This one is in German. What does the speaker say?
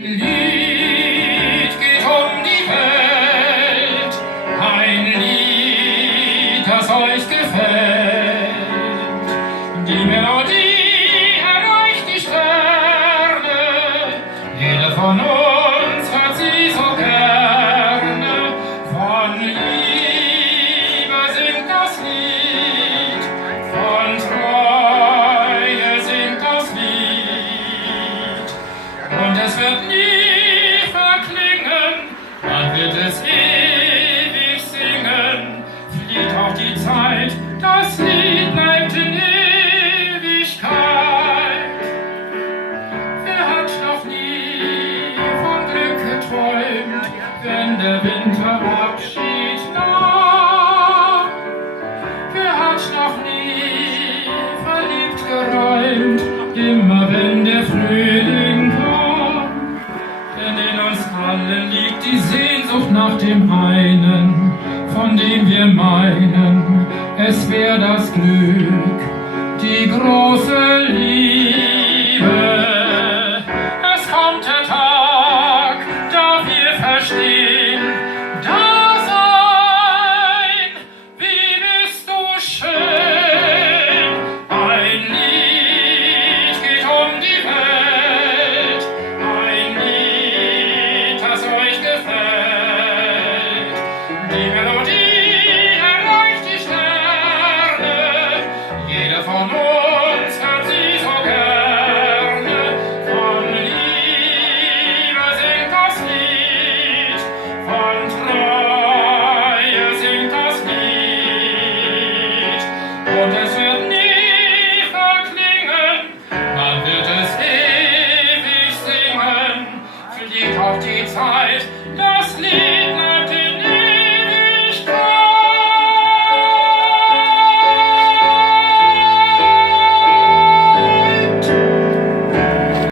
Lied geht um die Welt, ein Lied, das euch gefällt. Die Melodie erreicht die Sterne, jeder von uns hört sie so gerne. Von Liebe singt das Lied, von Treue singt das Lied. Und es wird nie verklingen, man wird es ewig singen. Flieht auch die Zeit, das Lied bleibt in Ewigkeit. Wer hat noch nie von Glück geträumt, wenn der Winter Abschied nahm? Wer hat noch nie verliebt geräumt, immer wenn der Frühling kam? Denn in uns allen liegt die Sehnsucht nach dem einen, von dem wir meinen, es wär das Glück, die große Liebe. Es kommt der Tag, da wir verstehen, Dasein, wie bist du schön. Ein Lied geht um die Welt, ein Lied, das euch gefällt. Die Melodie erreicht die Sterne, jeder von uns hört sie so gerne. Von Liebe singt das Lied, von Treue singt das Lied. Und es wird nie verklingen, man wird es ewig singen. Fliegt auch die Zeit, das Lied